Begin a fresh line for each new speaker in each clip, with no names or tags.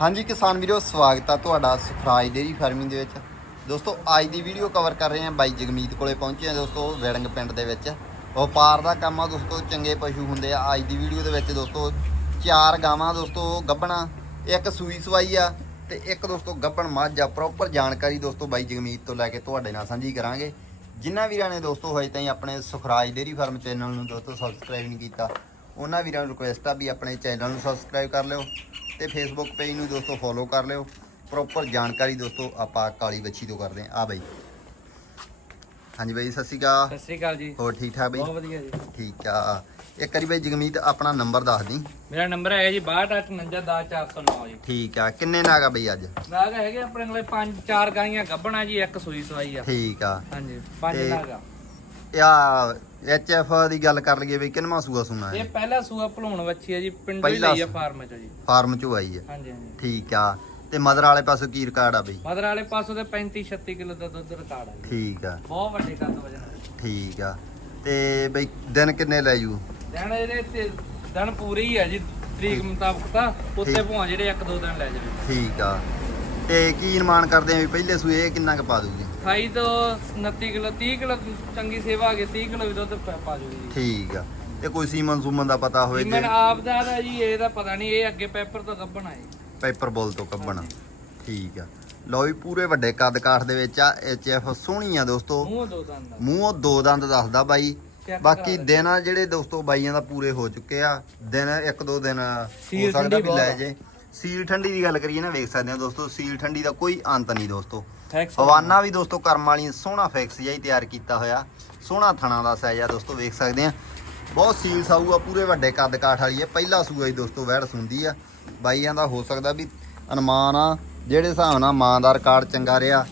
ਹਾਂਜੀ ਕਿਸਾਨ ਵੀਰੋ, ਸਵਾਗਤ ਆ ਤੁਹਾਡਾ ਸੁਖਰਾਜ ਡੇਰੀ ਫਾਰਮਿੰਗ ਦੇ ਵਿੱਚ। ਦੋਸਤੋ, ਅੱਜ ਦੀ ਵੀਡੀਓ ਕਵਰ ਕਰ ਰਹੇ ਹਾਂ ਬਾਈ ਜਗਮੀਤ ਕੋਲੇ ਪਹੁੰਚੇ ਹਾਂ ਦੋਸਤੋ, ਵੈੜਿੰਗ ਪਿੰਡ ਦੇ ਵਿੱਚ। ਵਪਾਰ ਦਾ ਕੰਮ ਆ ਦੋਸਤੋ, ਚੰਗੇ ਪਸ਼ੂ ਹੁੰਦੇ ਆ। ਅੱਜ ਦੀ ਵੀਡੀਓ ਦੇ ਵਿੱਚ ਦੋਸਤੋ, ਚਾਰ ਗਾਵਾਂ ਦੋਸਤੋ ਗੱਬਣਾ ਇੱਕ ਸੂਈ ਸਵਾਈ ਆ ਤੇ ਇੱਕ ਦੋਸਤੋ ਗੱਬਣ ਮੱਝ ਆ। ਪ੍ਰੋਪਰ ਜਾਣਕਾਰੀ ਦੋਸਤੋ ਬਾਈ ਜਗਮੀਤ ਤੋਂ ਲੈ ਕੇ ਤੁਹਾਡੇ ਨਾਲ ਸਾਂਝੀ ਕਰਾਂਗੇ। ਜਿਨ੍ਹਾਂ ਵੀਰਾਂ ਨੇ ਦੋਸਤੋ ਹਜੇ ਤਾਈਂ ਆਪਣੇ ਸੁਖਰਾਜ ਡੇਰੀ ਫਾਰਮ ਚੈਨਲ ਨੂੰ ਦੋਸਤੋ ਸਬਸਕ੍ਰਾਈਬ ਨਹੀਂ ਕੀਤਾ ਉਹਨਾਂ ਵੀਰਾਂ ਨੂੰ ਰਿਕੁਐਸਟ ਆ ਵੀ ਆਪਣੇ ਚੈਨਲ ਨੂੰ ਸਬਸਕ੍ਰਾਈਬ ਕਰ ਲਿਓ ਤੇ ਫੇਸਬੁੱਕ ਪੇਜ ਨੂੰ ਦੋਸਤੋ ਫੋਲੋ ਕਰ ਲਿਓ। ਪ੍ਰੋਪਰ ਜਾਣਕਾਰੀ ਦੋਸਤੋ ਆਪਾਂ ਕਾਲੀ ਬੱਚੀ ਤੋਂ ਕਰਦੇ ਆ ਆ ਬਾਈ। ਹਾਂਜੀ ਬਾਈ ਸਤਿ ਸ਼੍ਰੀ ਅਕਾਲ।
ਸਤਿ ਸ੍ਰੀ ਅਕਾਲ ਜੀ।
ਹੋਰ ਠੀਕ ਠਾਕ
ਬਹੁਤ
ਬਾਈ
ਵਧੀਆ ਜੀ।
ਠੀਕ ਆ। ਇੱਕ ਵਾਰੀ ਬਾਈ ਜਗਮੀਤ ਆਪਣਾ ਨੰਬਰ ਦੱਸ ਦੀ।
ਮੇਰਾ ਨੰਬਰ ਹੈਗਾ ਜੀ 6289100409 ਜੀ।
ਠੀਕ ਆ। ਕਿੰਨੇ ਨਾਗਾ ਬਈ ਅੱਜ?
ਨਾਗ ਹੈਗੇ ਆਪਣੇ ਕੋਲੇ ਪੰਜ ਚਾਰ ਗਾਈਆਂ ਗੱਭਣਾ ਜੀ ਇੱਕ ਸੂਈ ਸਵਾਈ ਆ।
ਠੀਕ ਆ।
ਹਾਂਜੀ ਪੰਜ
ਤੇ
ਨਾਗ ਆ
ਆ ਐਚ ਐਫ ਦੀ ਗੱਲ ਕਰ ਲਈਏ ਬਈ ਕਿੰਨਵਾਂ ਸੂਆ ਸੁਣਾ
ਇਹ
ਹੈ
ਪਹਿਲਾ ਸੂਆ ਭਲੂਣ ਵੱਛੀ ਆ ਜੀ ਪਿੰਡੋਂ ਹੀ
ਪਹਿਲਾ
ਲਈ ਆ ਫਾਰਮ ਚੋਂ ਜੀ।
ਫਾਰਮ ਚੋਂ ਆਈ ਹੈ
ਹਾਂਜੀ ਹਾਂਜੀ।
ਠੀਕ ਆ। ਤੇ ਮਦਰ ਵਾਲੇ ਪਾਸੋਂ ਕੀ ਰਿਕਾਰਡ ਆ ਬਈ?
ਮਦਰ ਵਾਲੇ ਪਾਸੋਂ ਤੇ 35 36 ਕਿਲੋ ਦਾ ਦੁੱਧ ਰਿਕਾਰਡ ਆ ਜੀ।
ਠੀਕ ਆ।
ਬਹੁਤ ਵੱਡੇ ਕੱਦ ਵਜਨ
ਠੀਕ ਆ। ਤੇ ਬਈ ਦਿਨ ਕਿੰਨੇ ਲੈ ਜੂ?
ਦਿਨ ਇਹਦੇ ਤੇ ਦਿਨ ਪੂਰੇ ਹੀ ਆ ਜੀ ਤਰੀਕ ਮੁਤਾਬਕ ਤਾਂ ਉੱਤੇ
ਠੀਕ।
ਭੂਆ ਜਿਹੜੇ ਇੱਕ ਦੋ ਦਿਨ ਲੈ ਜਾਵੇ।
ਠੀਕ ਆ। ਤੇ ਕੀ ਨਿਰਮਾਣ ਕਰਦੇ ਆ ਵੀ ਪਹਿਲੇ ਸੂਏ ਇਹ ਕਿੰਨਾ ਕੁ ਪਾ ਦੂਗੀ
28 ਤੋਂ 29 ਕਿਲੋ 30 ਕਿਲੋ ਚੰਗੀ ਸੇਵਾ ਆ ਗਈ 30 ਕਿਲੋ ਵੀ ਦੁੱਧ ਪਾ ਪਾ ਜੂਗੀ ਜੀ।
ਠੀਕ ਆ। ਤੇ ਕੋਈ ਸੀਮਨ ਸੂਮਨ ਦਾ ਪਤਾ ਹੋਵੇ
ਮੈਂ ਆਪ ਦਾ ਤਾਂ ਜੀ ਇਹਦਾ ਪਤਾ ਨਹੀਂ ਇਹ ਅੱਗੇ ਪੇਪਰ ਤੋਂ ਗੱਬਣ ਆਏ
ਪੇਪਰ ਬੋਲ ਤੋਂ ਕੱਢਣਾ। ਠੀਕ ਆ। ਲਓ ਵੀ ਪੂਰੇ ਵੱਡੇ ਕੱਦ ਕਾਠ ਦੇ ਵਿੱਚ ਆ ਐਚ ਐਫ ਸੋਹਣੀ ਆ ਦੋਸਤੋ।
ਮੂੰਹ ਦੋ ਦੰਦ ਦਾ
ਮੂੰਹੋਂ ਦੋ ਦੰਦ ਦੱਸਦਾ ਬਾਈ।
Check
ਬਾਕੀ
ਕਰਾ
ਦਿਨ ਆ ਜਿਹੜੇ ਦੋਸਤੋ ਬਾਈਆਂ ਦਾ ਪੂਰੇ ਹੋ ਚੁੱਕੇ ਆ ਦਿਨ ਇੱਕ ਦੋ ਦਿਨ ਹੋ ਸਕਦਾ
ਠੰਡੀ
ਵੀ
ਬਹੁਤ
ਲੈ
ਆ।
ਜੇ। ਸੀਲ ਠੰਡੀ ਦੀ ਗੱਲ ਕਰੀਏ ਨਾ ਵੇਖ ਸਕਦੇ ਆ ਦੋਸਤੋ ਸੀਲ ਠੰਡੀ ਦਾ ਕੋਈ ਅੰਤ ਨਹੀਂ ਦੋਸਤੋ। ਹਵਾਨਾ ਵੀ ਦੋਸਤੋ ਕਰਮ ਵਾਲੀ ਸੋਹਣਾ ਫੈਕਸ ਜਿਹਾ ਹੀ ਤਿਆਰ ਕੀਤਾ ਹੋਇਆ। ਸੋਹਣਾ ਥਣਾ ਦਾ ਸਾਈਜ਼ ਆ ਦੋਸਤੋ ਵੇਖ ਸਕਦੇ ਆ। ਬਹੁਤ ਸੀਲ ਸਾਊ ਆ ਪੂਰੇ ਵੱਡੇ ਕੱਦ ਕਾਠ ਵਾਲੀ ਹੈ ਪਹਿਲਾ ਸੂਆ ਹੀ ਦੋਸਤੋ ਵਹਿੜ ਸੁੰਦੀ ਆ। ਬਾਈਆਂ ਦਾ ਹੋ ਸਕਦਾ ਵੀ ਅਨੁਮਾਨ ਆ ਜਿਹੜੇ ਹਿਸਾਬ ਨਾਲ ਮਾਂ ਦਾ ਰਿਕਾਰਡ ਚੰਗਾ ਰਿਹਾ।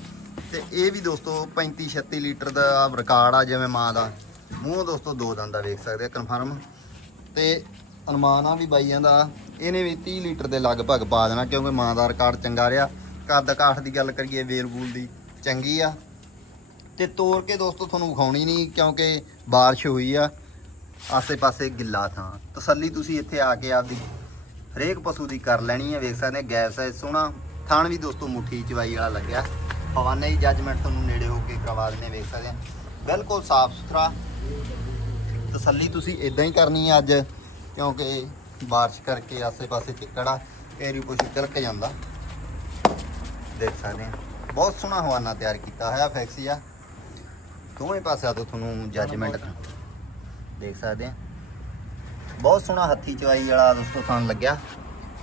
ਤੇ ਇਹ ਵੀ ਦੋਸਤੋ 35 36 ਲੀਟਰ ਦਾ ਰਿਕਾਰਡ ਆ ਜਿਵੇਂ ਮਾਂ ਦਾ। ਮੂੰਹ ਦੋਸਤੋ ਦੋ ਦੰਦ ਦਾ ਵੇਖ ਸਕਦੇ ਆ ਕਨਫਰਮ ਤੇ ਅਨੁਮਾਨ ਆ ਵੀ ਬਾਈਆਂ ਦਾ ਇਹਨੇ ਵੀ 30 ਲੀਟਰ ਦੇ ਲਗਭਗ ਪਾ ਦੇਣਾ ਕਿਉਂਕਿ ਮਾਂ ਦਾ ਰਿਕਾਰਡ ਚੰਗਾ ਰਿਹਾ। ਕੱਦ ਕਾਠ ਦੀ ਗੱਲ ਕਰੀਏ, ਵੇਲ ਬੂਲ ਦੀ ਚੰਗੀ ਆ। ਤੇ ਤੋੜ ਕੇ ਦੋਸਤੋ, ਤੁਹਾਨੂੰ ਵਿਖਾਉਣੀ ਨਹੀਂ ਕਿਉਂਕਿ ਬਾਰਿਸ਼ ਹੋਈ ਆ। ਆਸੇ-ਪਾਸੇ ਗਿੱਲਾ ਥਾਂ। ਤਸੱਲੀ ਤੁਸੀਂ ਇੱਥੇ ਆ ਕੇ ਆਪਦੀ ਹਰੇਕ ਪਸ਼ੂ ਦੀ ਕਰ ਲੈਣੀ ਹੈ ਵੇਖ ਸਕਦੇ ਆ, ਗੈਸ ਹੈ ਸੋਹਣਾ ਥਾਣ ਵੀ ਦੋਸਤੋ ਮੁੱਠੀ ਚਵਾਈ ਵਾਲਾ ਲੱਗਿਆ। ਹਵਾਨੇ ਹੀ ਜੱਜਮੈਂਟ ਤੁਹਾਨੂੰ ਨੇੜੇ ਹੋ ਕੇ ਕਰਵਾ ਦਿੰਦੇ ਵੇਖ ਸਕਦੇ ਆ। ਬਿਲਕੁਲ ਸਾਫ਼ ਸੁਥਰਾ ਤਸੱਲੀ ਤੁਸੀਂ ਇਦਾਂ ਹੀ ਕਰਨੀ ਹੈ ਅੱਜ, ਕਿਉਂਕਿ ਬਾਰਿਸ਼ ਕਰਕੇ ਆਸੇ-ਪਾਸੇ ਚਿੱਕੜ ਆ ਕੇਰੀ ਪਸ਼ੂ ਤਿਲਕ ਜਾਂਦਾ। ਦੇਖ ਸਕਦੇ ਆ ਬਹੁਤ ਸੋਹਣਾ ਹਵਾਨਾ ਤਿਆਰ ਕੀਤਾ ਹੋਇਆ ਫੈਕਸੀ ਆ ਦੋਵੇਂ ਪਾਸਿਆਂ ਤੋਂ ਤੁਹਾਨੂੰ ਜੱਜਮੈਂਟ ਦੇਖ ਸਕਦੇ ਆ ਬਹੁਤ ਸੋਹਣਾ ਹੱਥੀ ਚਵਾਈ ਵਾਲਾ ਦੋਸਤੋ ਸਾਨੂੰ ਲੱਗਿਆ।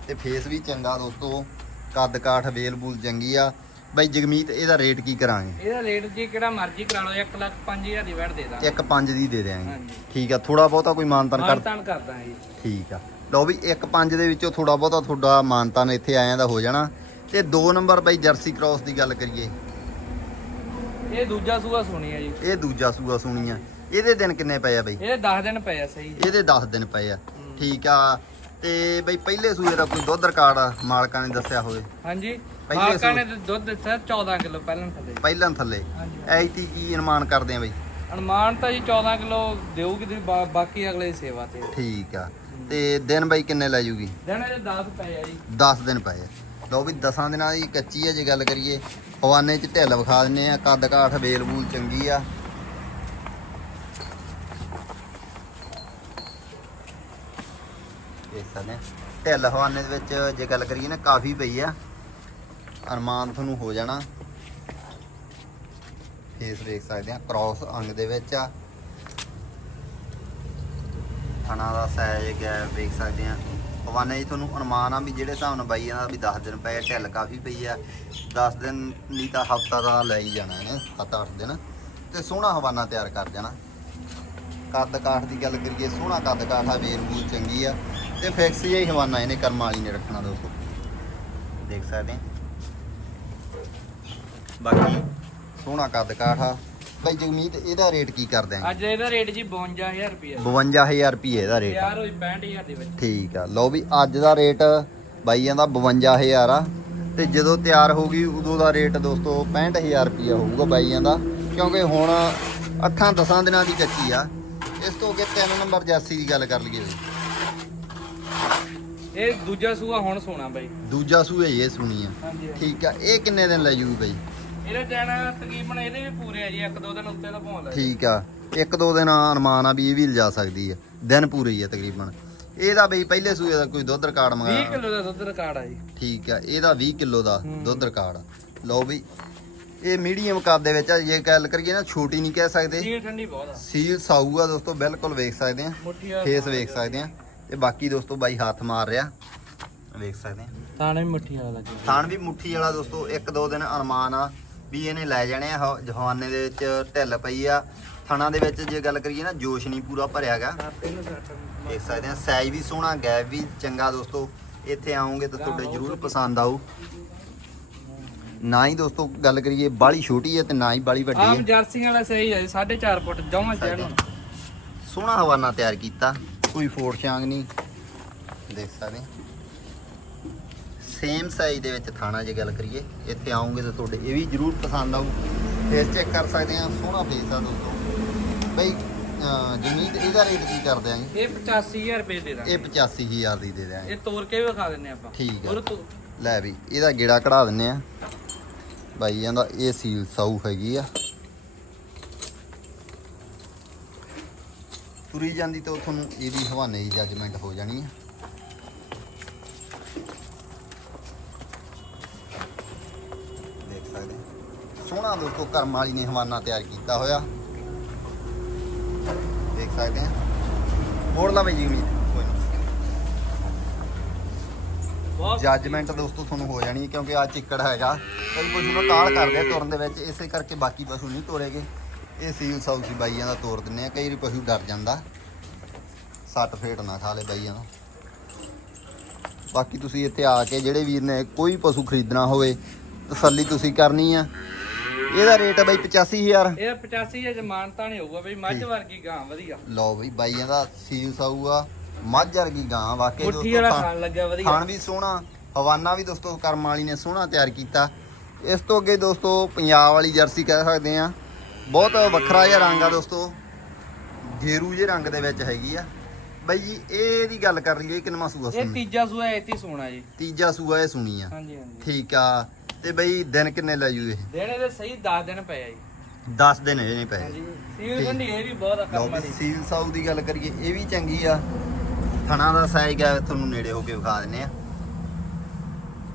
ਤੇ ਫੇਸ ਵੀ ਚੰਗਾ ਦੋਸਤੋ। ਕੱਦ ਕਾਠ ਵੇਲ ਬੂਲ ਚੰਗੀ ਆ। ਬਾਈ ਜਗਮੀਤ ਇਹਦਾ ਰੇਟ ਕੀ ਕਰਾਂਗੇ?
ਇਹਦਾ ਰੇਟ ਜੀ ਕਿਹੜਾ ਮਰਜ਼ੀ ਕਰਾ ਲਓ 1 ਲੱਖ 5000 ਦੀ ਵੜ ਦੇ ਦਾਂ
ਇੱਕ ਪੰਜ ਦੀ ਦੇ ਦਿਆਂਗੇ।
ਹਾਂਜੀ।
ਠੀਕ ਆ ਥੋੜਾ ਬਹੁਤਾ ਕੋਈ ਮਾਨਤਾਨ ਕਰ
ਮਾਨਤਾਨ ਕਰਦਾ ਜੀ।
ਠੀਕ ਆ। ਲਓ ਵੀ ਇੱਕ ਪੰਜ ਦੇ ਵਿੱਚੋਂ ਥੋੜਾ ਬਹੁਤਾ ਤੁਹਾਡਾ ਮਾਨਤਾਨ ਇੱਥੇ ਆਇਆਂ ਦਾ ਹੋ ਜਾਣਾ। ਤੇ ਦੋ ਨੰਬਰ ਬਾਈ ਜਰਸੀ ਕ੍ਰਾਸ ਦੀ ਗੱਲ ਕਰੀਏ।
ਇਹ ਦੂਜਾ ਸੂਆ ਸੋਣੀ ਆ ਜੀ।
ਇਹ ਦੂਜਾ ਸੂਆ ਸੁਣੀ ਆ। ਇਹਦੇ ਦਿਨ ਕਿੰਨੇ ਪਏ ਆ ਬਈ?
ਇਹ 10 ਦਿਨ ਪਏ ਆ ਸਹੀ।
ਇਹਦੇ 10 ਦਿਨ ਪਏ ਆ। ਠੀਕ ਆ। ਤੇ ਬਈ ਪਹਿਲੇ ਸੂਏ ਦਾ ਕੋਈ ਦੁੱਧ ਰਿਕਾਰਡ ਮਾਲਕਾਂ ਨੇ ਦੱਸਿਆ ਹੋਵੇ।
ਹਾਂਜੀ।
ਪਹਿਲੇ
ਮਾਲਕਾਂ ਨੇ। ਦੁੱਧ ਦਿੱਤਾ 14 ਕਿਲੋ ਪਹਿਲਾਂ ਥੱਲੇ।
ਪਹਿਲਾਂ ਥੱਲੇ।
ਹਾਂਜੀ।
ਐਤੀ ਕੀ ਅਨੁਮਾਨ ਕਰਦੇ ਆ ਬਈ?
ਅਨੁਮਾਨ ਤਾਂ ਜੀ 14 ਕਿਲੋ ਦੇਊਗੀ ਤੇ ਬਾ- ਬਾਕੀ ਅਗਲੇ ਸੇਵਾ ਤੇ।
ਠੀਕ ਆ। ਤੇ ਦਿਨ ਬਈ ਕਿੰਨੇ ਲੈ ਜੂਗੀ?
ਦਿਨ ਇਹਦੇ 10 ਪਏ ਆ ਜੀ।
10 ਦਿਨ ਪਏ ਆ। ਲਓ ਵੀ 10 ਦਿਨਾਂ ਦੀ ਕੱਚੀ ਆ ਜੇ ਗੱਲ ਕਰੀਏ। ਹਵਾਨੇ ਚ ਢਿੱਲ ਵਿਖਾ ਦਿੰਨੇ ਆ ਕੱਦ ਕਾਠ ਵੇਲ ਬੂਲ ਚੰਗੀ ਆ। ਦੇਖ ਸਕਦੇ ਆ। ਢਿੱਲ ਹਵਾਨੇ ਦੇ ਵਿੱਚ ਜੇ ਗੱਲ ਕਰੀਏ ਨਾ ਕਾਫੀ ਪਈ ਆ। ਅਰਮਾਨ ਤੁਹਾਨੂੰ ਹੋ ਜਾਣਾ। ਫੇਸ ਵੇਖ ਸਕਦੇ ਆ ਕ੍ਰਾਸ ਅੰਗ ਦੇ ਵਿੱਚ ਆ। ਥਣਾ ਦਾ ਸਾਈਜ਼ ਗੈਪ ਵੇਖ ਸਕਦੇ ਆ ਹਵਾਨੇ ਜੀ, ਤੁਹਾਨੂੰ ਅਨੁਮਾਨ ਆ ਵੀ ਜਿਹੜੇ ਹਿਸਾਬ ਨਾਲ ਬਾਈ ਦਾ ਵੀ 10 ਦਿਨ ਪਏ ਢਿੱਲ ਕਾਫੀ ਪਈ ਆ। 10 ਦਿਨ ਨਹੀਂ ਤਾਂ ਹਫਤਾ ਦਾ ਲੈ ਹੀ ਜਾਣਾ ਇਹਨੇ 7-8 ਦਿਨ। ਤੇ ਸੋਹਣਾ ਹਵਾਨਾ ਤਿਆਰ ਕਰ ਜਾਣਾ। ਕੱਦ ਕਾਠ ਦੀ ਗੱਲ ਕਰੀਏ, ਸੋਹਣਾ ਕੱਦ ਕਾਠ ਆ, ਵੇਲ ਬੂਲ ਚੰਗੀ ਆ। ਤੇ ਫਿਕਸ ਜਿਹਾ ਹੀ ਹਵਾਨਾ ਇਹਨੇ ਕਰਮ ਵਾਲੀ ਨੇ ਰੱਖਣਾ, ਦੋਸਤੋ। ਦੇਖ ਸਕਦੇ ਆ ਬਾਕੀ ਸੋਹਣਾ ਕੱਦ ਕਾਠ ਆ। ਬਾਈ ਜਗਮੀਤ ਇਹਦਾ ਰੇਟ ਕੀ ਕਰਦੇ ਆ?
ਅੱਜ ਇਹਦਾ ਰੇਟ ਜੀ 52000 ਰੁਪਏ
52000 ਰੁਪਏ ਇਹਦਾ ਰੇਟ ਆ।
ਤਿਆਰ ਹੋਈ 65000 ਦੇ ਵਿੱਚ
ਠੀਕ ਆ। ਲਓ ਵੀ ਅੱਜ ਦਾ ਰੇਟ ਬਾਈਆਂ ਦਾ 52000 ਆ। ਤੇ ਜਦੋਂ ਤਿਆਰ ਹੋਊਗੀ ਉਦੋਂ ਦਾ ਰੇਟ ਦੋਸਤੋ 65000 ਰੁਪਇਆ ਹੋਊਗਾ ਬਾਈਆਂ ਦਾ ਕਿਉਂਕਿ ਹੁਣ ਅੱਠਾਂ ਦਸਾਂ ਦਿਨਾਂ ਦੀ ਕੱਚੀ ਆ। ਇਸ ਤੋਂ ਅੱਗੇ ਤਿੰਨ ਨੰਬਰ ਜੈਸੀ ਦੀ ਗੱਲ ਕਰ ਲਈਏ
ਇਹ ਦੂਜਾ ਸੂਆ ਹੁਣ ਸੋਣਾ ਬਾਈ।
ਦੂਜਾ ਸੂਏ ਇਹ ਸੁਣੀ ਆ। ਠੀਕ ਆ। ਇਹ ਕਿੰਨੇ ਦਿਨ ਲੈ ਜੂਗੀ ਬਈ?
ਇਹਦੇ ਦਿਨ ਤਕਰੀਬਨ ਇਹਦੇ ਵੀ ਪੂਰੇ ਆ ਜੀ ਇੱਕ ਦੋ ਦਿਨ ਉੱਤੇ ਤਾਂ ਪਹੁੰਚਦਾ
ਠੀਕ ਆ ਇੱਕ ਦੋ ਦਿਨ ਅਨੁਮਾਨ ਆ ਵੀ ਇਹ ਵੀ ਲਿਜਾ ਸਕਦੀ ਆ ਦਿਨ ਪੂਰੇ ਹੀ ਆ ਤਕਰੀਬਨ। ਇਹਦਾ ਬਈ ਪਹਿਲੇ ਸੂਏ ਦਾ ਕੋਈ ਦੁੱਧ ਰਿਕਾਰਡ
20
ਮੰਗਾਇਆ
ਕਿਲੋ ਦਾ ਦੁੱਧ ਰਿਕਾਰਡ ਆ ਜੀ।
ਠੀਕ ਆ ਇਹਦਾ 20 ਕਿਲੋ ਦਾ। ਦੁੱਧ ਰਿਕਾਰਡ ਆ। ਲਓ ਬਈ ਇਹ ਮੀਡੀਅਮ ਕੱਦ ਦੇ ਵਿੱਚ ਆ ਜੇ ਗੱਲ ਕਰੀਏ ਨਾ ਛੋਟੀ ਨਹੀਂ ਕਹਿ ਸਕਦੇ।
ਸੀਲ ਠੰਡੀ ਬਹੁਤ ਆ।
ਸੀਲ ਸਾਊ ਆ ਦੋਸਤੋ ਬਿਲਕੁਲ ਵੇਖ ਸਕਦੇ ਆ
ਮੁੱਠੀ ਆ
ਫੇਸ ਵੇਖ ਸਕਦੇ ਆ। ਤੇ ਬਾਕੀ ਦੋਸਤੋ ਬਾਈ ਹੱਥ ਮਾਰ ਰਿਹਾ ਵੇਖ ਸਕਦੇ ਆ।
ਥਾਣੇ ਮੁੱਠੀ ਵਾਲਾ ਲੱਗੇ
ਥਾਣ ਵੀ ਮੁੱਠੀ ਵਾਲਾ ਦੋਸਤੋ ਇੱਕ ਦੋ ਦਿਨ ਅਰਮਾਨ ਆ। ਵੀ ਇਹਨੇ ਲੈ ਜਾਣੇ ਆ ਜਹਾਨੇ ਦੇ ਵਿੱਚ ਢਿੱਲ ਪਈ ਆ। ਥਣਾ ਦੇ ਵਿੱਚ ਜੇ ਗੱਲ ਕਰੀਏ ਨਾ ਜੋਸ਼ ਨਹੀਂ ਪੂਰਾ ਭਰਿਆਗਾ। ਦੇਖ ਸਕਦੇ ਆ ਸਾਈਜ਼ ਵੀ ਸੋਹਣਾ ਗੈਪ ਵੀ ਚੰਗਾ ਦੋਸਤੋ। ਇੱਥੇ ਆਉਂਗੇ ਤਾਂ ਤੁਹਾਡੇ ਜ਼ਰੂਰ ਪਸੰਦ ਆਊ। ਨਾ ਹੀ ਦੋਸਤੋ ਗੱਲ ਕਰੀਏ ਬਾਲੀ ਛੋਟੀ ਹੈ ਤੇ ਨਾ ਹੀ ਬਾਲੀ ਵੱਡੀ
ਆਮ
ਹੈ
ਜਰਸੀਆਂ ਵਾਲਾ ਸਹੀ ਹੈ 4.5 ਫੁੱਟ ਜਮਾਂ ਹੋਣਾ
ਸੋਹਣਾ ਹਵਾਨਾ ਤਿਆਰ ਕੀਤਾ। ਕੋਈ ਫੋੜ ਛਾਂਗ ਨਹੀਂ। ਦੇਖ ਸਕਦੇ ਸੇਮ ਸਾਈਜ਼ ਦੇ ਵਿੱਚ ਥਾਣਾ ਜੇ ਗੱਲ ਕਰੀਏ ਇੱਥੇ ਆਉਂਗੇ ਤਾਂ ਤੁਹਾਡੇ ਇਹ ਵੀ ਜ਼ਰੂਰ ਪਸੰਦ ਆਊ। ਫੇਸ ਚੈੱਕ ਕਰ ਸਕਦੇ ਆ ਸੋਹਣਾ ਫੇਸ ਆ ਦੋਸਤੋ। ਬਈ ਜਮੀਤ ਇਹਦਾ ਰੇਟ ਕੀ ਕਰਦੇ ਆਂ ਜੀ?
ਇਹ 85000 ਰੁਪਏ ਦੇ ਦਾਂਗੇ।
ਇਹ 85000 ਦੀ ਦੇ ਦਿਆਂਗੇ।
ਇਹ ਤੋੜ ਕੇ ਵੀ ਵਿਖਾ ਦਿੰਨੇ ਆਪਾਂ।
ਠੀਕ ਲੈ ਵੀ ਇਹਦਾ ਗੇੜਾ ਕਢਾ ਦਿੰਨੇ ਆ। ਬਾਈ ਕਹਿੰਦਾ ਇਹ ਸੀਲ ਸਾਊ ਹੈਗੀ ਆ। ਤੁਰੀ ਜਾਂਦੀ ਤਾਂ ਤੁਹਾਨੂੰ ਇਹਦੀ ਹਵਾਨੇ ਦੀ ਜੱਜਮੈਂਟ ਹੋ ਜਾਣੀ ਆ ਦੇਖ ਸਕਦੇ ਆ। ਸੋਹਣਾ ਦੋਸਤੋ ਕਰਮ ਵਾਲੀ ਨੇ ਹਵਾਨਾ ਤਿਆਰ ਕੀਤਾ ਹੋਇਆ। ਦੇਖ ਸਕਦੇ ਆ ਮੋੜ ਲਾ ਬਈ ਜੀ ਉਮੀਦ ਕੋਈ ਨਾ।
ਬਹੁਤ
ਜੱਜਮੈਂਟ ਦੋਸਤੋ ਤੁਹਾਨੂੰ ਹੋ ਜਾਣੀ ਕਿਉਂਕਿ ਆ ਚਿੱਕੜ ਹੈਗਾ। ਕਈ ਪਸ਼ੂ ਨੂੰ ਕਾਲ ਕਰਦੇ ਤੁਰਨ ਦੇ ਵਿੱਚ ਇਸੇ ਕਰਕੇ ਬਾਕੀ ਪਸ਼ੂ ਨਹੀਂ ਤੋੜੇਗੇ ਇਹ ਸੀਲ ਸਾਊ ਸੀ ਬਾਈਆਂ ਦਾ ਤੋੜ ਦਿੰਨੇ ਆ ਕਈ ਵਾਰੀ ਪਸ਼ੂ ਡਰ ਜਾਂਦਾ। ਸੱਟ ਫੇਟ ਨਾ ਖਾ ਲੇ ਬਾਈਆਂ ਦਾ। ਬਾਕੀ ਤੁਸੀਂ ਇੱਥੇ ਆ ਕੇ ਜਿਹੜੇ ਵੀਰ ਨੇ ਕੋਈ ਪਸ਼ੂ ਖਰੀਦਣਾ ਹੋਵੇ ਤਸੱਲੀ ਤੁਸੀਂ ਕਰਨੀ ਆ। ਇਹਦਾ ਰੇਟ ਹੈ ਬਾਈ 85000
ਇਹ 85000 ਚ ਮਾਨਤਾ ਨਹੀਂ ਹੋਊਗਾ ਬਈ ਮੱਝ। ਵਰਗੀ ਗਾਂ ਵਧੀਆ।
ਲਓ ਬਈ ਬਾਈਆਂ ਦਾ ਸੀਲ ਸਾਊ ਆ ਮੱਝ ਵਰਗੀ ਗਾਂ ਵਾਕਈ
ਮੁੱਠੀ ਵਾਲਾ ਖਾਣ ਲੱਗਿਆ ਵਧੀਆ।
ਖਾਣ ਵੀ ਸੋਹਣਾ ਹਵਾਨਾ ਵੀ ਦੋਸਤੋ ਕਰਮ ਵਾਲੀ ਨੇ ਸੋਹਣਾ ਤਿਆਰ ਕੀਤਾ। ਇਸ ਤੋਂ ਅੱਗੇ ਦੋਸਤੋ ਪੰਜਾਬ ਵਾਲੀ ਜਰਸੀ ਕਹਿ ਸਕਦੇ ਆ ਬਹੁਤ ਵੱਖਰਾ ਜਿਹਾ ਰੰਗ ਆ ਦੋਸਤੋ। ਗੇਰੂ ਜੇ ਰੰਗ ਦੇ ਵਿੱਚ ਹੈਗੀ ਆ। ਬਾਈ ਜੀ ਇਹਦੀ ਗੱਲ ਕਰ ਲਈਏ ਕਿੰਨਾ ਸੂਆ
ਇਹ
ਸੁਣੀ
ਤੀਜਾ ਸੂਆ ਇੱਥੇ ਸੋਣਾ ਜੀ।
ਤੀਜਾ ਸੂਆ ਇਹ ਸੁਣੀ ਆ।
ਹਾਂਜੀ ਹਾਂਜੀ।
ਠੀਕ ਆ। ਤੇ ਬਈ ਦਿਨ ਕਿੰਨੇ ਲੈ ਜੂ ਇਹ?
ਦਿਨ ਇਹਦੇ ਸਹੀ 10 ਦਿਨ ਪਏ ਆ ਜੀ।
10 ਦਿਨ ਇਹ ਨਹੀਂ ਪਏ
ਸੀਲ ਠੰਡੀ ਇਹ ਵੀ ਬਹੁਤ ਆ
ਲਓ
ਕੰਮ
ਵੀ
ਦੀ
ਸੀਲ ਸਾਊ ਦੀ ਗੱਲ ਕਰੀਏ ਇਹ ਵੀ ਚੰਗੀ ਆ। ਥਣਾ ਦਾ ਸਾਈਜ਼ ਆ ਤੁਹਾਨੂੰ ਨੇੜੇ ਹੋ ਕੇ ਵਿਖਾ ਦਿੰਨੇ ਆ।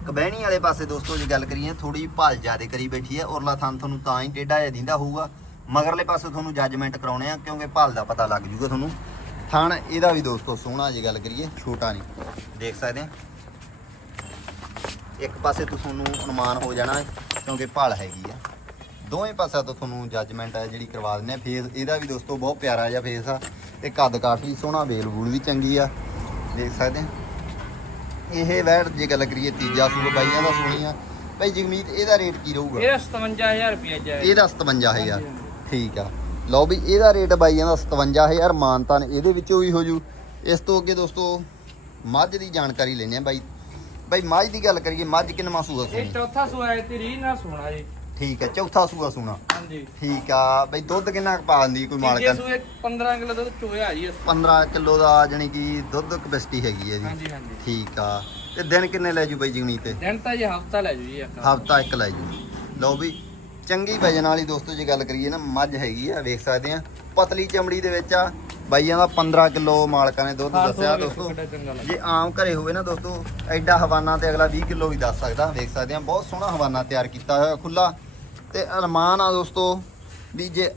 ਕਬੈਣੀ ਵਾਲੇ ਪਾਸੇ ਦੋਸਤੋ ਜੇ ਗੱਲ ਕਰੀਏ ਥੋੜੀ ਭਾਲ ਜ਼ਿਆਦੇ ਕਰੀ ਬੈਠੀ ਆ। ਔਰਲਾ ਥਣ ਤੁਹਾਨੂੰ ਤਾਂ ਹੀ ਟੇਢਾ ਜਿਹਾ ਦਿੰਦਾ ਹੋਊਗਾ। ਮਗਰਲੇ ਪਾਸੇ ਤੁਹਾਨੂੰ ਜੱਜਮੈਂਟ ਕਰਾਉਣੇ ਆ ਕਿਉਂਕਿ ਭਾਲ ਦਾ ਪਤਾ ਲੱਗ ਜੂਗਾ ਤੁਹਾਨੂੰ। ਥਣ ਇਹਦਾ ਵੀ ਦੋਸਤੋ ਸੋਹਣਾ ਜੇ ਗੱਲ ਕਰੀਏ ਛੋਟਾ ਨਹੀਂ। ਦੇਖ ਸਕਦੇ ਆ। ਇੱਕ ਪਾਸੇ ਤੋਂ ਤੁਹਾਨੂੰ ਅਨੁਮਾਨ ਹੋ ਜਾਣਾ ਕਿਉਂਕਿ ਭਾਲ ਹੈਗੀ ਆ। ਦੋਵੇਂ ਪਾਸਿਆਂ ਤੋਂ ਤੁਹਾਨੂੰ ਜੱਜਮੈਂਟ ਹੈ ਜਿਹੜੀ ਕਰਵਾ ਦਿੰਦੇ ਆ ਫੇਸ ਇਹਦਾ ਵੀ ਦੋਸਤੋ ਬਹੁਤ ਪਿਆਰਾ ਜਿਹਾ ਫੇਸ ਆ ਤੇ ਕੱਦ ਕਾਠ ਵੀ ਸੋਹਣਾ ਵੇਲ ਵੂਲ ਵੀ ਚੰਗੀ ਆ। ਦੇਖ ਸਕਦੇ ਆ। ਇਹ ਵੈੜ ਜੇ ਗੱਲ ਕਰੀਏ ਤੀਜਾ ਸੂਬ ਬਾਈਆਂ ਦਾ ਸੋਹਣੀ ਆ। ਭਾਈ ਜਗਮੀਤ ਇਹਦਾ ਰੇਟ ਕੀ ਰਹੂਗਾ?
ਇਹਦਾ 57000 ਰੁਪਏ ਜਾਏ
ਇਹਦਾ 57000 ਠੀਕ ਆ। ਲਓ ਵੀ ਇਹਦਾ ਰੇਟ ਬਾਈਆਂ ਦਾ 57000 ਮਾਨਤਾ ਨੇ ਇਹਦੇ ਵਿੱਚੋਂ ਵੀ ਹੋ ਜੂ। ਇਸ ਤੋਂ ਅੱਗੇ ਦੋਸਤੋ ਮੱਝ ਦੀ ਜਾਣਕਾਰੀ ਲੈਣੇ ਆ ਬਾਈ। ਬਾਈ ਮੱਝ ਦੀ ਗੱਲ ਕਰੀਏ ਮੱਝ ਕਿੰਨਾ ਸੂਆ
ਇਹ
ਸੂਣੀ
ਚੌਥਾ ਸੂਆ ਹੈ ਤੇ ਰੀਨ ਨਾਲ ਸੋਣਾ ਜੀ।
ਠੀਕ ਆ ਚੌਥਾ ਸੂਆ ਸੂਣਾ
ਹਾਂਜੀ।
ਠੀਕ ਆ ਬਈ ਦੁੱਧ ਕਿੰਨਾ ਕੁ ਪਾ ਦਿੰਦੀ ਕੋਈ
ਤੀਜੇ
ਮਾਲਕ
ਸੂਏ 15 ਕਿਲੋ ਦੁੱਧ ਚੋਇਆ ਜੀ ਇਸ-
15 ਕਿਲੋ ਦਾ ਜਾਨੀ ਕਿ ਦੁੱਧ ਕਪੈਸਿਟੀ ਹੈਗੀ ਹੈ ਜੀ।
ਹਾਂਜੀ ਹਾਂਜੀ।
ਠੀਕ ਆ ਤੇ ਦਿਨ ਕਿੰਨੇ ਲੈ ਜੂ ਬਈ ਜਗਮੀਤ ਤੇ?
ਦਿਨ ਤਾਂ ਜੀ ਹਫਤਾ ਲੈ ਜੂ ਜੀ ਇੱਕ।
ਹਫਤਾ ਇੱਕ ਲੈ ਜੂ। ਲਓ ਵੀ ਚੰਗੀ ਵਜਨ ਵਾਲੀ ਦੋਸਤੋ ਜੇ ਗੱਲ ਕਰੀਏ ਨਾ ਮੱਝ ਹੈਗੀ ਆ ਵੇਖ ਸਕਦੇ ਆ। ਪਤਲੀ ਚਮੜੀ ਦੇ ਵਿੱਚ ਆ। ਬਾਈਆਂ ਦਾ 15 ਕਿਲੋ ਮਾਲਕਾਂ ਨੇ ਦੁੱਧ ਦੱਸਿਆ ਦੋਸਤੋ। ਜੇ ਆਮ ਘਰੇ ਹੋਵੇ ਨਾ ਦੋਸਤੋ ਐਡਾ ਹਵਾਨਾ ਤੇ ਅਗਲਾ 20 ਕਿਲੋ ਵੀ ਦੱਸ ਸਕਦਾ। ਵੇਖ ਸਕਦੇ ਆ ਬਹੁਤ ਸੋਹਣਾ ਹਵਾਨਾ ਤਿਆਰ ਕੀਤਾ ਹੋਇਆ ਖੁੱਲਾ ਤੇ ਅਰਮਾਨ ਆ ਦੋਸਤੋ ਵੀ ਜੇ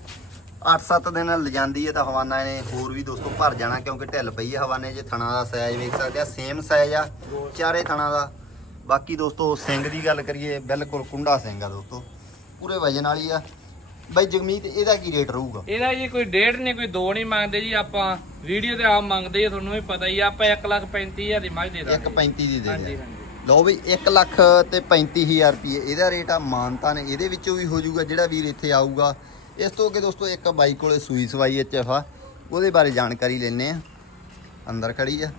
8-7 ਦਿਨ ਲਿਜਾਂਦੀ ਹੈ ਤਾਂ ਹਵਾਨਾ ਨੇ ਹੋਰ ਵੀ ਦੋਸਤੋ ਭਰ ਜਾਣਾ ਕਿਉਂਕਿ ਢਿੱਲ ਪਈ ਹੈ ਹਵਾਨੇ 'ਚ ਥਣਾ ਦਾ ਸਾਈਜ਼ ਵੇਖ ਸਕਦੇ ਆ ਸੇਮ ਸਾਈਜ਼ ਆ ਚਾਰੇ ਥਣਾ ਦਾ। ਬਾਕੀ ਦੋਸਤੋ ਸਿੰਘ ਦੀ ਗੱਲ ਕਰੀਏ ਬਿਲਕੁਲ ਕੁੰਡਾ ਸਿੰਘ ਆ ਦੋਸਤੋ। ਪੂਰੇ ਵਜਨ ਵਾਲੀ ਆ। ਬਾਈ ਜਗਮੀਤ ਇਹਦਾ ਕੀ ਰੇਟ ਰਹੂਗਾ?
ਇਹਦਾ ਜੀ ਕੋਈ ਡੇਢ ਨਹੀਂ ਕੋਈ ਦੋ ਨਹੀਂ ਮੰਗਦੇ ਜੀ ਆਪਾਂ ਵੀਡੀਓ ਤੇ ਆਪ ਮੰਗਦੇ ਆ ਤੁਹਾਨੂੰ ਵੀ ਪਤਾ ਹੀ ਆ, ਆਪਾਂ 1 ਲੱਖ 35000 ਦੀ ਮੱਝ ਦੇ ਦਾਂਗੇ।
1.35 ਦੀ ਦੇ
ਹਾਂਜੀ
ਦੇ
ਹਾਂਜੀ।
ਲਓ ਵੀ 1 ਲੱਖ ਤੇ 35000 ਰੁਪਏ ਇਹਦਾ ਰੇਟ ਆ ਮਾਨਤਾ ਨੇ ਇਹਦੇ ਵਿੱਚੋਂ ਵੀ ਹੋ ਜਾਊਗਾ ਜਿਹੜਾ ਵੀਰ ਇੱਥੇ ਆਊਗਾ। ਇਸ ਤੋਂ ਅੱਗੇ ਦੋਸਤੋ ਇੱਕ ਬਾਈ ਕੋਲੇ ਸੂਈ ਸਵਾਈ ਐਚਐਫ ਆ ਉਹਦੇ ਬਾਰੇ ਜਾਣਕਾਰੀ ਲੈਣੇ ਆ। ਅੰਦਰ ਖੜੀ ਆ।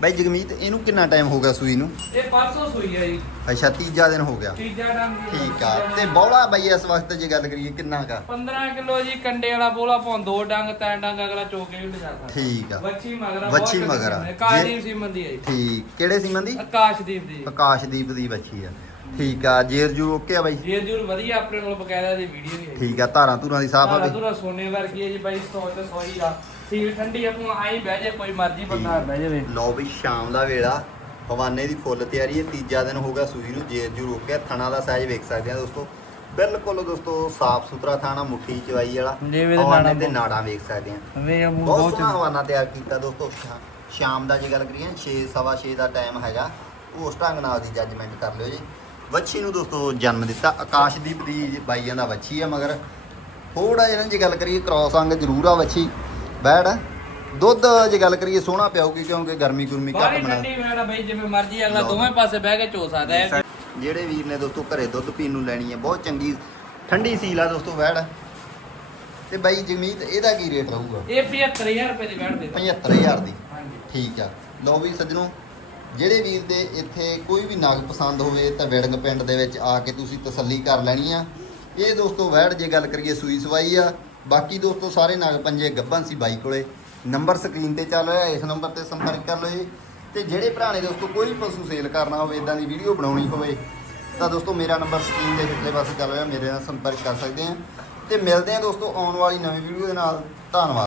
ਬਾਈ ਜਗਮੀਤ ਇਹਨੂੰ ਕਿੰਨਾ ਟਾਈਮ ਹੋ ਗਿਆ ਸੂਈ ਨੂੰ?
ਇਹ 500 ਸੂਈ ਹੈ ਜੀ।
ਅੱਛਾ ਤੀਜਾ ਦਿਨ ਹੋ ਗਿਆ।
ਤੀਜਾ ਡੰਗ
ਠੀਕ ਆ। ਤੇ ਬੌਲਾ ਬਾਈ ਇਸ ਵਕਤ ਜੇ ਗੱਲ ਕਰੀਏ ਕਿੰਨਾ ਕਾ
15 ਕਿਲੋ ਜੀ ਕੰਡੇ ਵਾਲਾ ਬੋਲਾ ਪਾਉਂ ਦੋ ਡੰਗ ਤਿੰਨ ਡੰਗ ਅਗਲਾ ਚੋਕੇ ਵੀ ਲਿਜਾ ਸਕਦਾ।
ਠੀਕ ਆ।
ਵੱਛੀ ਮਗਰਾ
ਵੱਛੀ ਮਗਰ।
ਕਾਸ਼ਦੀਪ ਸੀਮਨ ਦੀ ਹੈ ਜੀ।
ਠੀਕ। ਕਿਹੜੇ ਸੀਮਨ ਦੀ?
ਆਕਾਸ਼ਦੀਪ ਦੀ।
ਆਕਾਸ਼ਦੀਪ ਦੀ ਬੱਚੀ ਆ। ਠੀਕ ਆ। ਜੇਰ ਜੂ ਓਕੇ ਆ ਬਾਈ?
ਜੇ ਜੂਰ ਵਧੀਆ ਆਪਣੇ ਕੋਲ ਬਕਾਇਦਾ ਦੀ ਵੀਡੀਓ ਵੀ ਹੈ
ਠੀਕ ਆ। ਧਾਰਾਂ ਧੂਰਾਂ ਦੀ ਸਾਫ਼ ਆ ਬਈ?
ਦੂਰਾ ਸੋਨੇ ਵਰਗੀ ਹੈ ਜੀ ਬਾਈ 100 ਤੇ 100 ਹੀ ਆ। ਸੀਲ ਠੰਡੀ ਆਪੂ ਆਈ ਬਹਿ ਜੇ ਕੋਈ ਮਰਜ਼ੀ ਬੰਦਾ ਬਹਿ ਜਾਵੇ।
ਲਓ ਵੀ ਸ਼ਾਮ ਦਾ ਵੇਲਾ। ਹਵਾਨੇ ਦੀ ਫੁੱਲ ਤਿਆਰੀ ਹੈ ਤੀਜਾ ਦਿਨ ਹੋ ਗਿਆ ਸੂਈ ਨੂੰ ਜੇਰ ਜੂ ਰੋਕਿਆ ਥਣਾ ਦਾ ਸਾਈਜ਼ ਵੇਖ ਸਕਦੇ ਆ ਦੋਸਤੋ। ਬਿਲਕੁਲ ਦੋਸਤੋ ਸਾਫ਼ ਸੁਥਰਾ ਥਾਣਾ ਮੁੱਠੀ ਚਵਾਈ ਵਾਲਾ। ਹਵਾਨੇ
ਨਾੜਾਂ
ਤੇ ਨਾੜਾਂ ਵੇਖ ਸਕਦੇ ਆ ਬਹੁਤ ਸੋਹਣਾ ਹਵਾਨਾ ਤਿਆਰ ਕੀਤਾ ਦੋਸਤੋ। ਸ਼ਾਮ ਦਾ ਜੇ ਗੱਲ ਕਰੀਏ 6 ਸਵਾ 6 ਦਾ ਟਾਈਮ ਹੈਗਾ। ਉਸ ਢੰਗ ਨਾਲ ਦੀ ਜੱਜਮੈਂਟ ਕਰ ਲਿਓ ਜੀ। ਵੱਛੀ ਨੂੰ ਦੋਸਤੋ ਜਨਮ ਦਿੱਤਾ। ਆਕਾਸ਼ਦੀਪ ਦੀ ਬਾਈਆਂ ਦਾ ਵੱਛੀ ਆ ਮਗਰ ਥੋੜਾ ਜਿਹਾ ਜੇ ਗੱਲ ਕਰੀਏ ਕ੍ਰੋਸ ਅੰਗ ਜ਼ਰੂਰ ਆ ਵੱਛੀ। ਬੈੜ ਦੁੱਧ ਜੇ ਗੱਲ ਕਰੀਏ ਸੋਹਣਾ ਪਿਆਊਗੀ ਕਿਉਂਕਿ ਗਰਮੀ ਗੁਰਮੀ
ਬਾਹਰੀ
ਘੱਟ ਬਣਾ
ਬਾਈ ਜਿਵੇਂ ਮਰਜ਼ੀ ਅਗਲਾ
ਲਓ।
ਦੋਵੇਂ ਪਾਸੇ ਬਹਿ ਕੇ ਚੋ ਸਕਦਾ ਹੈ
ਜਿਹੜੇ ਵੀਰ ਨੇ ਦੋਸਤੋ ਘਰੇ ਦੁੱਧ ਪੀਣ ਨੂੰ ਲੈਣੀ ਹੈ ਬਹੁਤ ਚੰਗੀ ਠੰਡੀ ਸੀਲ ਆ ਦੋਸਤੋ ਬੈੜ ਤੇ ਬਾਈ ਜਗਮੀਤ ਇਹਦਾ ਕੀ ਰੇਟ ਰਹੂਗਾ?
ਇਹ 75000 ਰੁਪਏ ਦੀ ਬੈਠ ਦੇ
75000 ਦੀ।
ਹਾਂਜੀ।
ਠੀਕ ਆ। ਲਓ ਵੀ ਸੱਜਣੋ ਜਿਹੜੇ ਵੀਰ ਦੇ ਇੱਥੇ ਕੋਈ ਵੀ ਨਗ ਪਸੰਦ ਹੋਵੇ ਤਾਂ ਵਿੜੰਗ ਪਿੰਡ ਦੇ ਵਿੱਚ ਆ ਕੇ ਤੁਸੀਂ ਤਸੱਲੀ ਕਰ ਲੈਣੀ ਆ। ਇਹ ਦੋਸਤੋ ਵੈੜ ਜੇ ਗੱਲ ਕਰੀਏ ਸੂਈ ਸਵਾਈ ਆ ਬਾਕੀ ਦੋਸਤੋ ਸਾਰੇ ਨਾਗ ਪੰਜੇ ਗੱਭਨ ਸੀ ਬਾਈ ਕੋਲੇ। ਨੰਬਰ ਸਕਰੀਨ ਤੇ ਚੱਲ ਰਿਹਾ, ਇਸ ਨੰਬਰ ਤੇ ਸੰਪਰਕ ਕਰ ਲਓ ਜੀ। ਤੇ ਜਿਹੜੇ ਭਰਾ ਨੇ ਦੋਸਤੋ ਕੋਈ ਪਸ਼ੂ ਸੇਲ ਕਰਨਾ ਹੋਵੇ ਇਦਾਂ ਦੀ ਵੀਡੀਓ ਬਣਾਉਣੀ ਹੋਵੇ, ਤਾਂ ਦੋਸਤੋ ਮੇਰਾ ਨੰਬਰ ਸਕਰੀਨ ਦੇ ਹੇਠਲੇ ਪਾਸੇ ਚੱਲ ਰਿਹਾ, ਮੇਰੇ ਨਾਲ ਸੰਪਰਕ ਕਰ ਸਕਦੇ ਆ। ਤੇ ਮਿਲਦੇ ਆ ਦੋਸਤੋ ਆਉਣ ਵਾਲੀ ਨਵੀਂ ਵੀਡੀਓ ਦੇ ਨਾਲ। ਧੰਨਵਾਦ।